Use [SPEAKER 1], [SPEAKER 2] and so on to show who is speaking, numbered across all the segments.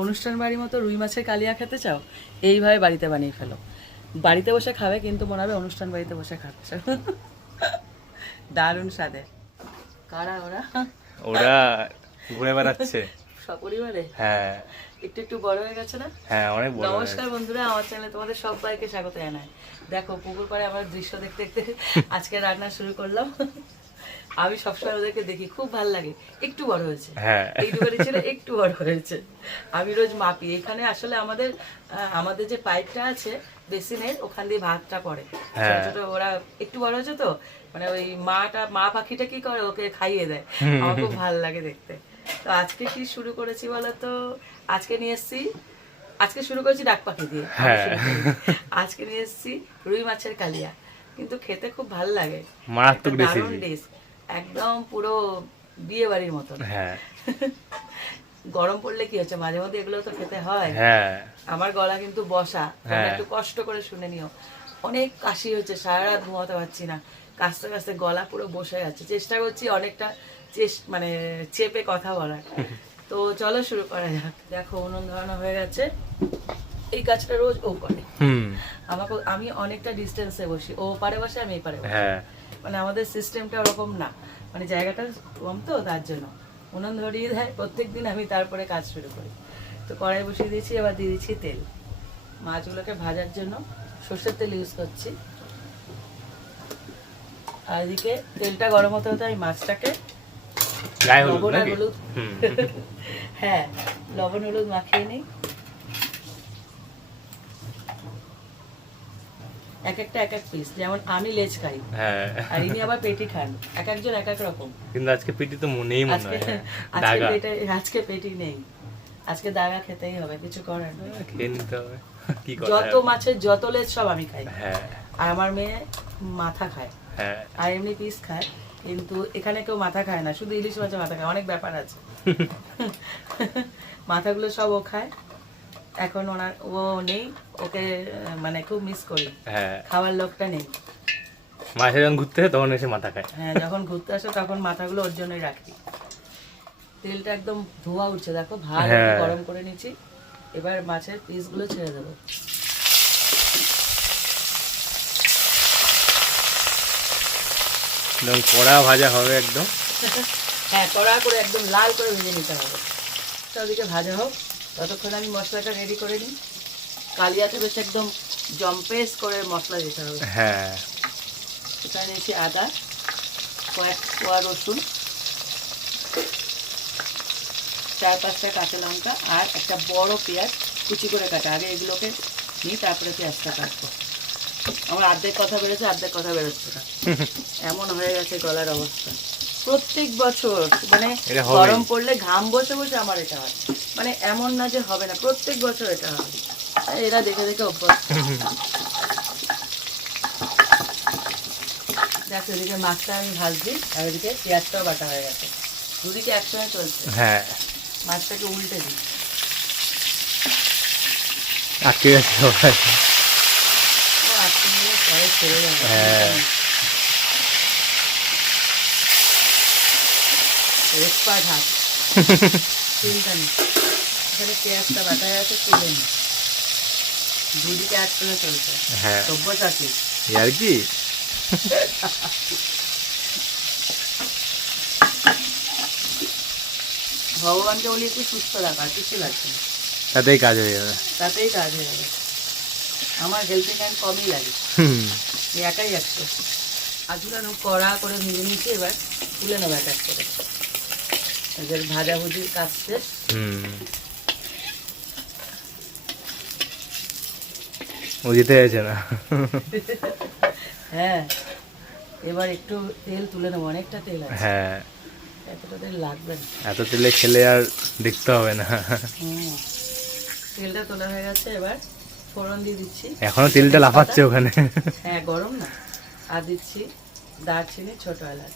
[SPEAKER 1] অনুষ্ঠান বাড়ির মতো রুই মাছের কালিয়া খেতে চাও? এইভাবে বাড়িতে বানিয়ে ফেলো। বাড়িতে বসে খাবে কিন্তু মনে হবে অনুষ্ঠান বাড়িতে বসে খাচ্ছ। দারুণ স্বাদের। কারা ওরা?
[SPEAKER 2] ওরা ঘুরে বেড়াচ্ছে।
[SPEAKER 1] সপরিবারে?
[SPEAKER 2] হ্যাঁ।
[SPEAKER 1] একটু একটু বড় হয়ে গেছে না?
[SPEAKER 2] হ্যাঁ অনেক বড়
[SPEAKER 1] নমস্কার বন্ধুরা আমার চ্যানেলে তোমাদের সবাইকে স্বাগত জানাই। দেখো পুকুর পাড়ে আমার দৃশ্য দেখতে দেখতে আজকে রান্না শুরু করলাম। আমি সবসময় ওদেরকে দেখি খুব ভালো লাগে। একটু বড় হয়েছে।
[SPEAKER 2] হ্যাঁ।
[SPEAKER 1] এইটুখানি ছিল একটু বড় হয়েছে। আমি রোজ মাপি। এখানে আসলে আমাদের আমাদের যে পাইপটা আছে বেসিনের ওখান দিয়ে ভাতটা পড়ে। ছোট
[SPEAKER 2] হ্যাঁ।
[SPEAKER 1] ওরা একটু বড় হয়েছে তো মানে ওই মাটা মা পাখিটা কি করে ওকে খাইয়ে দেয়। আমার খুব ভালো লাগে দেখতে। তো আজকে কি শুরু করেছি বলো তো আজকে নিয়ে এসেছি আজকে শুরু করেছি ডাক পাখি দিয়ে।
[SPEAKER 2] হ্যাঁ।
[SPEAKER 1] আজকে নিয়ে এসেছি রুই মাছের কালিয়া। কিন্তু খেতে খুব ভালো লাগে।
[SPEAKER 2] মারাত্মক
[SPEAKER 1] dish। একদম পুরো বিয়ে বাড়ির মতন।
[SPEAKER 2] হ্যাঁ।
[SPEAKER 1] গরম পড়লে কি হচ্ছে? মাঝে মধ্যে এগুলো তো খেতে হয়।
[SPEAKER 2] হ্যাঁ।
[SPEAKER 1] আমার গলা কিন্তু বসা।
[SPEAKER 2] হ্যাঁ।
[SPEAKER 1] একটু কষ্ট করে শুনে নিও। অনেক কাশি হচ্ছে সারা রাত ঘুমাতে পারছি না। কাশতে কাশতে গলা পুরো বসে যাচ্ছে। চেষ্টা করছি অনেকটা মানে চেপে কথা বলার। তো চলো শুরু করা যাক। দেখো উনুন ধরানো হয়ে গেছে। এই কাজটা রোজ ও করে।
[SPEAKER 2] হুম।
[SPEAKER 1] আমাকে আমি অনেকটা ডিস্টেন্সে বসি। ও পারে বসে আমি এই পারে বসি। মানে আমাদের সিস্টেমটা ওরকম না। মানে জায়গাটা কম তো তার জন্য। উনুন ধরিয়ে দেয় প্রত্যেক দিন আমি তারপরে কাজ শুরু করি। তো কড়াই বসিয়ে দিয়েছি এবার দিয়ে দিচ্ছি তেল। মাছগুলোকে ভাজার জন্য সর্ষের তেল ইউজ করছি। আর এদিকে তেলটা গরম হতে হতে আমি মাছটাকে লবণ আর হলুদ হ্যাঁ লবণ হলুদ মাখিয়ে নিই। এক একটা এক এক পিস যেমন আমি লেজ খাই
[SPEAKER 2] হ্যাঁ।
[SPEAKER 1] আর ইনি আবার পেটি খান। এক একজন এক এক রকম।
[SPEAKER 2] কিন্তু আজকে পিটি তো মনেই মনে হয়
[SPEAKER 1] আজকে পেটে আজকে পেটি নেই। আজকে দাগা খেতেই হবে কিছু করার নেই।
[SPEAKER 2] খেয়ে নিতে হবে। কি
[SPEAKER 1] যত মাছের যত লেজ সব আমি খাই।
[SPEAKER 2] হ্যাঁ।
[SPEAKER 1] আর আমার মেয়ে মাথা খায়।
[SPEAKER 2] হ্যাঁ।
[SPEAKER 1] আর এমনি পিস খায় কিন্তু এখানে কেউ মাথা খায় না শুধু ইলিশ মাছের মাথা খায় অনেক ব্যাপার আছে। মাথাগুলো সব ও খায়। এখন ওনার ও নেই ওকে মানে খুব মিস করি।
[SPEAKER 2] হ্যাঁ।
[SPEAKER 1] খাওয়ার লোকটা নেই।
[SPEAKER 2] মাঝে যখন ঘুরতে হয় তখন এসে মাথা খায়।
[SPEAKER 1] হ্যাঁ যখন ঘুরতে আসে তখন মাথাগুলো ওর জন্যই রাখি। তেলটা একদম ধোয়া উঠছে দেখো ভালো
[SPEAKER 2] হ্যাঁ।
[SPEAKER 1] গরম করে নিচ্ছি। এবার মাছের পিসগুলো ছেড়ে দেবো।
[SPEAKER 2] একদম কড়া ভাজা হবে একদম।
[SPEAKER 1] হ্যাঁ কড়া করে একদম লাল করে ভেজে নিতে হবে। তো ওদিকে ভাজা হোক। ততক্ষণ আমি মশলাটা রেডি করে নিই। কালিয়াতে বেশ একদম জম্পেস করে মশলা দিতে হবে।
[SPEAKER 2] হ্যাঁ।
[SPEAKER 1] এখানে নিয়েছি আদা কয়েক কোয়া রসুন চার পাঁচটা কাঁচা লঙ্কা আর একটা বড় পেঁয়াজ কুচি করে কাটা। আগে এগুলোকে নিই তারপরে পেঁয়াজটা কাটবো। আমার অর্ধেক কথা বেরোচ্ছে অর্ধেক কথা বেরোচ্ছে না। এমন হয়ে গেছে গলার অবস্থা। প্রত্যেক বছর মানে গরম পড়লে ঘাম বসে বসে আমার এটা হয়। মানে এমন না যে হবে না প্রত্যেক বছর এটা হবে। এরা দেখে দেখে অভ্যস্ত। দেখো এদিকে মাছটা আমি ভাজছি আর এদিকে পেঁয়াজটাও বাটা হয়ে গেছে। দুদিকে একসঙ্গে চলছে।
[SPEAKER 2] হ্যাঁ।
[SPEAKER 1] মাছটাকে উল্টে দিই।
[SPEAKER 2] আটকে গেছে হ্যাঁ।
[SPEAKER 1] এক্সপার্ট হাত। চিন্তা নেই এখানে পেঁয়াজটা বাটা গেছে তুলে নি দুদিকে একসঙ্গে চলছে।
[SPEAKER 2] হ্যাঁ।
[SPEAKER 1] সভ্যসাচী
[SPEAKER 2] আর কি?
[SPEAKER 1] ভগবানকে বলি একটু সুস্থ রাখা কিছু লাগছে না।
[SPEAKER 2] তাতেই কাজ হয়ে যাবে।
[SPEAKER 1] তাতেই কাজ হয়ে যাবে। আমার হেলথিং হ্যান্ড কমই লাগে। একাই একশো আজগুলো কড়া করে ভেজে নিয়েছি এবার তুলে নেব এক এক করে। এদের ভাজাভুজির কাজ শেষ।
[SPEAKER 2] ও যেতে চাইছে না।
[SPEAKER 1] হ্যাঁ এবার একটু তেল তুলে নেব অনেকটা তেল আছে।
[SPEAKER 2] হ্যাঁ।
[SPEAKER 1] এতটা তেল লাগবে
[SPEAKER 2] এত তেলে খেলে আর দেখতে হবে না।
[SPEAKER 1] তেলটা তোলা হয়ে গেছে এবার ফোড়ন দিয়ে দিচ্ছি।
[SPEAKER 2] এখনও তেলটা লাফাচ্ছে ওখানে।
[SPEAKER 1] হ্যাঁ গরম না। আর দিচ্ছি দারচিনি ছোট এলাচ।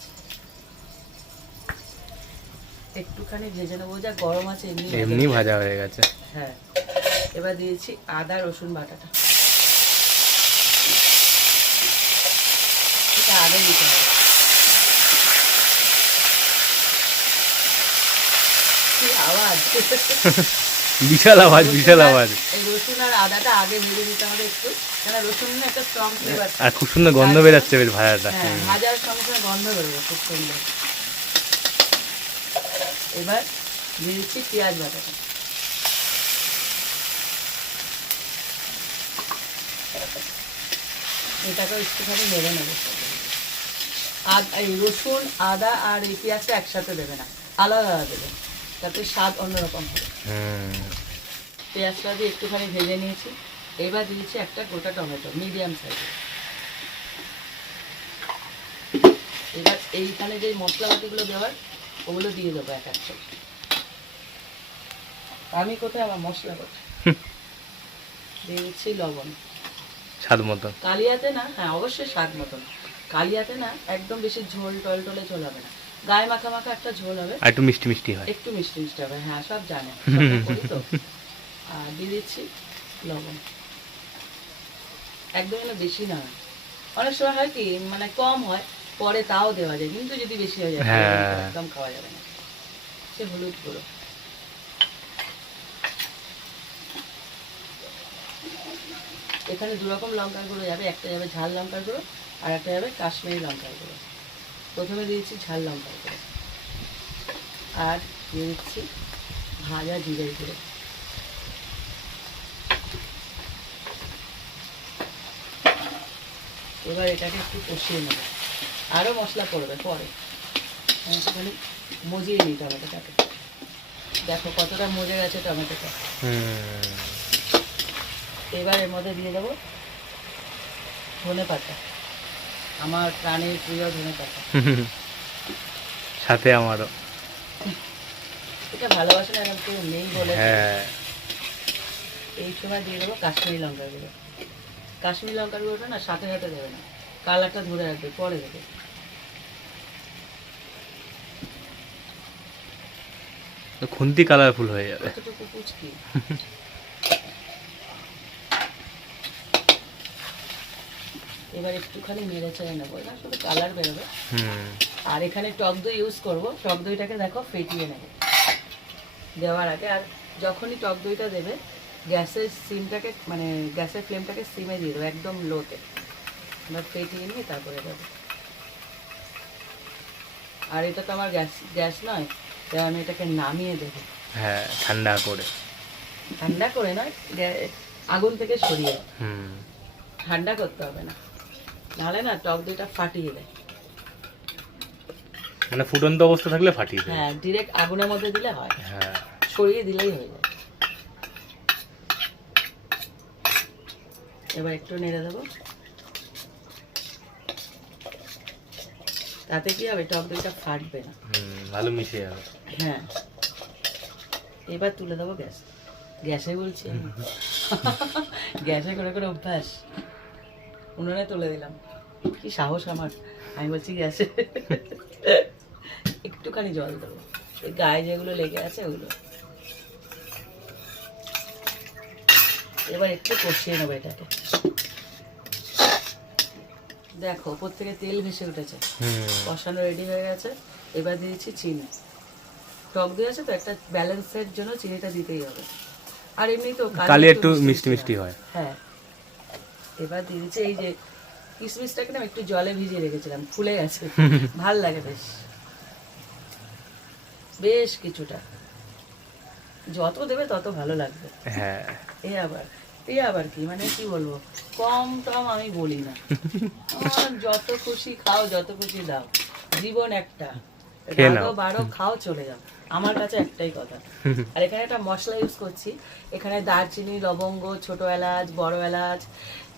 [SPEAKER 1] একটুখানি ভেজে নেব যা গরম আছে এমনি
[SPEAKER 2] এমনি ভাজা হয়ে গেছে।
[SPEAKER 1] হ্যাঁ এবার দিয়েছি আদা রসুন বাটাটা। আগে দিতে হবে। আওয়াজ?
[SPEAKER 2] বিশাল আওয়াজ বিশাল আওয়াজ।
[SPEAKER 1] এই রসুন আর আদাটা আগে ভেজে নিতে হবে একটু। কেন রসুন একটা স্ট্রং ফ্লেভার
[SPEAKER 2] আর খুব সুন্দর গন্ধ বেরাচ্ছে বেশ ভাজাটা।
[SPEAKER 1] হ্যাঁ ভাজার সঙ্গে সঙ্গে গন্ধ বেরোবে খুব সুন্দর। এবার দিয়ে দিচ্ছি পেঁয়াজ বাটাটা এটাকেও একটুখানি নেড়ে নেব। রসুন আদা আর এই পেঁয়াজটা একসাথে দেবে না আলাদা আলাদা দেবে। তাতে স্বাদ অন্যরকম হবে। পেঁয়াজটা দিয়ে একটুখানি ভেজে নিয়েছি। এবার দিয়েছি একটা গোটা টমেটো মিডিয়াম সাইজ এবার এইখানে যে মশলাপাতিগুলো দেওয়ার ওগুলো দিয়ে দেবো এক একটা আমি কোথায় আমার মশলা করছি দিয়ে দিচ্ছি লবণ।
[SPEAKER 2] স্বাদ মতন
[SPEAKER 1] কালিয়াতে না হ্যাঁ অবশ্যই স্বাদ মতন কালিয়াতে না একদম বেশি ঝোল টল টলে ঝোল হবে না। গায়ে মাখা মাখা একটা ঝোল হবে।
[SPEAKER 2] আর একটু মিষ্টি মিষ্টি হয়।
[SPEAKER 1] একটু মিষ্টি মিষ্টি হবে হ্যাঁ সব জানে। তো? আর দিয়ে দিচ্ছি লবণ। একদম না বেশি না অনেক সময় হয় কি মানে কম হয় পরে তাও দেওয়া যায় কিন্তু যদি বেশি হয়ে যায়
[SPEAKER 2] হ্যাঁ।
[SPEAKER 1] একদম খাওয়া যাবে না। সে হলুদ গুঁড়ো। এখানে দু রকম লঙ্কার গুঁড়ো যাবে একটা যাবে ঝাল লঙ্কার গুঁড়ো আর একটা যাবে কাশ্মীরি লঙ্কার গুঁড়ো। প্রথমে দিয়েছি ঝাল লঙ্কার গুঁড়ো। আর দিয়ে দিচ্ছি ভাজা জিরে গুঁড়ো। এবার এটাকে একটু কষিয়ে নেবে। আরও মশলা পড়বে পরে। একটুখানি মজিয়ে নিই টমেটোটাকে। দেখো কতটা মজে গেছে টমেটোটা। এবার এর মধ্যে দিয়ে দেবো ধনে পাতা আমার প্রাণের প্রিয় ধনে পাতা।
[SPEAKER 2] সাথে আমারও।
[SPEAKER 1] এটা ভালোবাসা না কেউ নেই বলে
[SPEAKER 2] হ্যাঁ।
[SPEAKER 1] এই সময় দিয়ে দেবো কাশ্মীরি লঙ্কার গুঁড়ো কাশ্মীরি গুঁড়োটা না সাথে সাথে দেবে না। কালারটা ধরে রাখবে পরে দেবে।
[SPEAKER 2] খুন্তি কালারফুল হয়ে যাবে।
[SPEAKER 1] কুচকি এবার একটুখানি মেরে চেড়ে নেব। না শুধু কালার বেরোবে। আর এখানে টক দই ইউজ করব। টক দইটাকে দেখো ফেটিয়ে নেবে। দেওয়ার আগে আর যখনই টক দইটা দেবে গ্যাসের সিমটাকে মানে গ্যাসের ফ্লেমটাকে সিমে দিয়ে দেবো একদম লোতে। এবার ফেটিয়ে নিয়ে তারপরে দেবো। আর এটা তো আমার গ্যাস গ্যাস নয় তাই আমি এটাকে নামিয়ে দেবো।
[SPEAKER 2] হ্যাঁ ঠান্ডা করে।
[SPEAKER 1] ঠান্ডা করে নয় আগুন থেকে সরিয়ে
[SPEAKER 2] হুম।
[SPEAKER 1] ঠান্ডা করতে হবে না। নাহলে না টক দইটা ফাটিয়ে দেয়।
[SPEAKER 2] মানে ফুটন্ত অবস্থা থাকলে ফাটিয়ে দেবে
[SPEAKER 1] হ্যাঁ ডিরেক্ট আগুনের মধ্যে দিলে হয়।
[SPEAKER 2] হ্যাঁ।
[SPEAKER 1] ছড়িয়ে দিলেই হয়ে যায়। এবার একটু নেড়ে দেবো। তাতে কি হবে? টক দইটা ফাটবে না।
[SPEAKER 2] হুম ভালো মিশে যাবে।
[SPEAKER 1] হ্যাঁ। এবার তুলে দেবো গ্যাস। গ্যাসে বলছি। গ্যাসে করে করে অভ্যাস। উনুনে তুলে দিলাম। কি সাহস আমার? আমি বলছি গ্যাসে একটুখানি জল দেবো। এই গায়ে যেগুলো লেগে আছে ওগুলো। এবার একটু কষিয়ে নেব এটাকে। দেখো ওপর থেকে তেল ভেসে উঠেছে। কষানো রেডি হয়ে গেছে। এবার দিয়েছি চিনি। টক দই আছে তো একটা ব্যালেন্সের জন্য চিনিটা দিতেই হবে। আর এমনি তো
[SPEAKER 2] কালি একটু মিষ্টি মিষ্টি হয়।
[SPEAKER 1] হ্যাঁ। এবার দিয়েছি এই যে কিশমিশটাকে না একটু জলে ভিজিয়ে রেখেছিলাম ফুলে গেছে। ভালো লাগে বেশ। বেশ কিছুটা। যত দেবে তত ভালো লাগবে।
[SPEAKER 2] হ্যাঁ।
[SPEAKER 1] এ আবার এ আবার কি? মানে কি বলব? কম টম আমি বলি না। আমার যত খুশি খাও যত খুশি দাও। জীবন একটা। রাগো বারো খাও চলে যাও। আমার কাছে একটাই কথা। আর এখানে একটা মশলা ইউজ করছি। এখানে দারচিনি লবঙ্গ ছোট এলাচ বড় এলাচ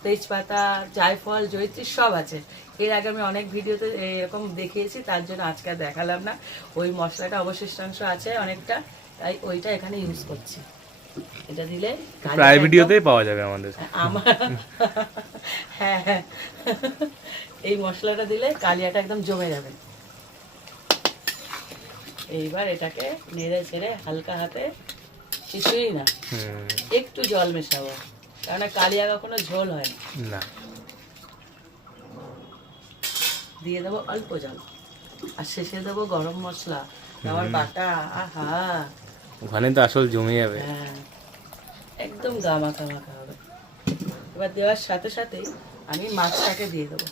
[SPEAKER 1] তেজপাতা জায়ফল জয়িত্রী সব আছে। এর আগে আমি অনেক ভিডিওতে এরকম দেখিয়েছি তার জন্য আজকে আর দেখালাম না। ওই মশলাটা অবশিষ্টাংশ আছে অনেকটা তাই ওইটা এখানে ইউজ করছি। এটা দিলে
[SPEAKER 2] প্রায় ভিডিওতেই পাওয়া যাবে আমাদের।
[SPEAKER 1] আমার হ্যাঁ হ্যাঁ। এই মশলাটা দিলে কালিয়াটা একদম জমে যাবে। এইবার এটাকে নেড়ে ছেড়ে হালকা হাতে কিছুই না।
[SPEAKER 2] হুম।
[SPEAKER 1] একটু জল মেশাবো। কারণ কালিয়া কখনো ঝোল হয় না।
[SPEAKER 2] না।
[SPEAKER 1] দিয়ে দেবো অল্প জল। আর শেষে দেবো গরম মশলা। আমার বাটা আহা।
[SPEAKER 2] ওখানে তো আসল জমে যাবে।
[SPEAKER 1] হ্যাঁ। গা মাখা মাখা হবে। এবার দেওয়ার সাথে সাথেই আমি মাছটাকে দিয়ে দেবো।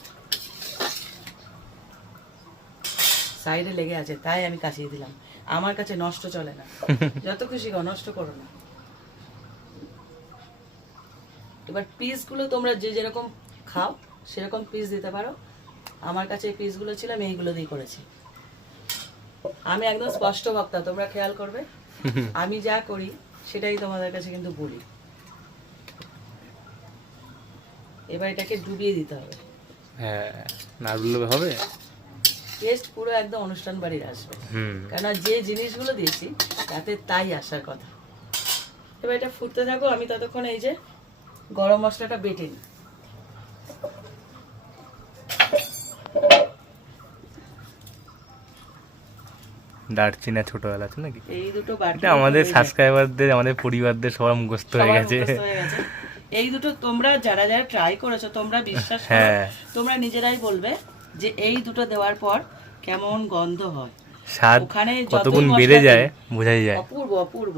[SPEAKER 1] সাইডে লেগে আছে তাই আমি কাছিয়ে দিলাম। আমার কাছে নষ্ট চলে না। যত খুশি নষ্ট করো না। এবার পিসগুলো তোমরা যে যেরকম খাও সেরকম পিস দিতে পারো। আমার কাছে পিসগুলো ছিল আমি এইগুলো দিয়ে করেছি। আমি একদম স্পষ্ট বক্তা তোমরা খেয়াল করবে। আমি যা করি সেটাই তোমাদের কাছে কিন্তু বলি। এবার এটাকে ডুবিয়ে দিতে হবে।
[SPEAKER 2] হ্যাঁ না রুললে হবে?
[SPEAKER 1] টেস্ট পুরো একদম অনুষ্ঠান বাড়ির আসবে। কেন যে জিনিসগুলো দিয়েছি তাতে তাই আসার কথা। এবার এটা ফুটতে থাকো আমি ততক্ষণ এই যে গরম মশলাটা বেটে নিই
[SPEAKER 2] দারচিনা ছোটবেলা আছে নাকি?
[SPEAKER 1] এই দুটো বাটি
[SPEAKER 2] আমাদের সাবস্ক্রাইবারদের আমাদের পরিবারদের সবার মুখস্থ হয়ে গেছে।
[SPEAKER 1] এই দুটো তোমরা যারা যারা ট্রাই করেছ তোমরা বিশ্বাস করো
[SPEAKER 2] হ্যাঁ।
[SPEAKER 1] তোমরা নিজেরাই বলবে যে এই দুটো দেওয়ার পর কেমন গন্ধ হয়।
[SPEAKER 2] স্বাদ
[SPEAKER 1] ওখানে
[SPEAKER 2] কতগুণ বেড়ে যায় বোঝাই যায়।
[SPEAKER 1] অপূর্ব অপূর্ব।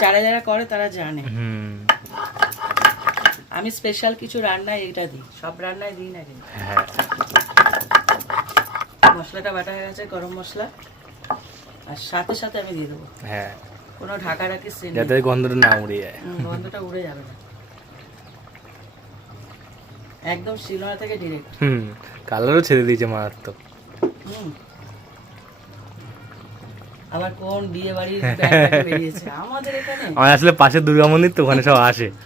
[SPEAKER 1] যারা যারা করে তারা জানে। আমি স্পেশাল কিছু রান্নায় এটা দিই। সব রান্নায় দিই না কিন্তু
[SPEAKER 2] হ্যাঁ।
[SPEAKER 1] মশলাটা বাটা হয়ে গেছে গরম মশলা। আর সাথে সাথে আমি দিয়ে দেবো।
[SPEAKER 2] হ্যাঁ।
[SPEAKER 1] কোনো ঢাকা রাখি সিন
[SPEAKER 2] যাতে গন্ধটা না উড়ে যায়।
[SPEAKER 1] গন্ধটা উড়ে যাবে না। একদম শিলনোড়া থেকে ডিরেক্ট
[SPEAKER 2] হুম। কালারও ছেড়ে দিয়েছে মারাত্মক।
[SPEAKER 1] হুম। আবার কোন বিয়ে বাড়ির বেরিয়েছে? আমাদের এখানে।
[SPEAKER 2] আমার আসলে পাশে দুর্গা মন্দির তো ওখানে সব আসে।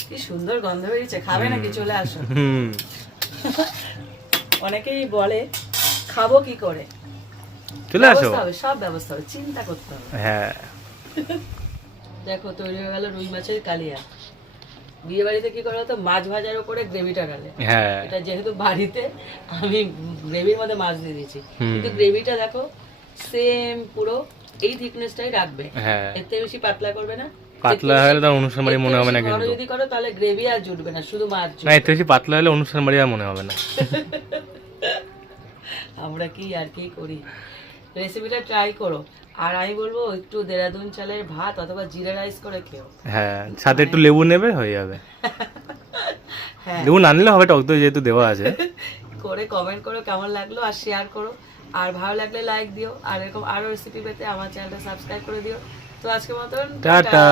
[SPEAKER 1] কি সুন্দর গন্ধ বেরিয়েছে। খাবে নাকি? চলে আসো।
[SPEAKER 2] হুম।
[SPEAKER 1] অনেকেই বলে খাব কি করে?
[SPEAKER 2] চলে আসো।
[SPEAKER 1] সব ব্যবস্থা হবে চিন্তা করতে হবে।
[SPEAKER 2] হ্যাঁ।
[SPEAKER 1] দেখো তৈরি হয়ে গেল রুই মাছের কালিয়া। বিয়ে বাড়িতে কি করা হতো? মাছ ভাজার উপরে গ্রেভিটা ডালে
[SPEAKER 2] হ্যাঁ।
[SPEAKER 1] এটা যেহেতু বাড়িতে আমি গ্রেভির মধ্যে মাছ দিয়ে দিয়েছি। কিন্তু গ্রেভিটা দেখো সেম পুরো এই থিকনেসটাই রাখবে।
[SPEAKER 2] হ্যাঁ।
[SPEAKER 1] এর থেকে বেশি পাতলা করবে না।
[SPEAKER 2] পাতলা হলে তো অনুষ্ঠান বাড়ি মনে হবে না কিন্তু।
[SPEAKER 1] যদি করো তাহলে গ্রেভি আর জুটবে না শুধু মাছ
[SPEAKER 2] না
[SPEAKER 1] জুটবে
[SPEAKER 2] বেশি পাতলা হলে অনুষ্ঠান বাড়ি আর মনে হবে না।
[SPEAKER 1] আমরা কি আর কি করি? রেসিপিটা ট্রাই করো। আর আমি বলব একটু দেরাদুন চালের ভাত অথবা জিরা রাইস করে খেও।
[SPEAKER 2] হ্যাঁ সাথে একটু লেবু নেবে হয়ে যাবে।
[SPEAKER 1] হ্যাঁ।
[SPEAKER 2] লেবু না নিলে হবে টক দই যেহেতু দেওয়া আছে।
[SPEAKER 1] করে কমেন্ট করো কেমন লাগল আর শেয়ার করো। আর ভালো লাগলে লাইক দিও। আর এরকম আরও রেসিপি পেতে আমার চ্যানেলটা সাবস্ক্রাইব করে দিও। তো আজকের মতন
[SPEAKER 2] টাটা।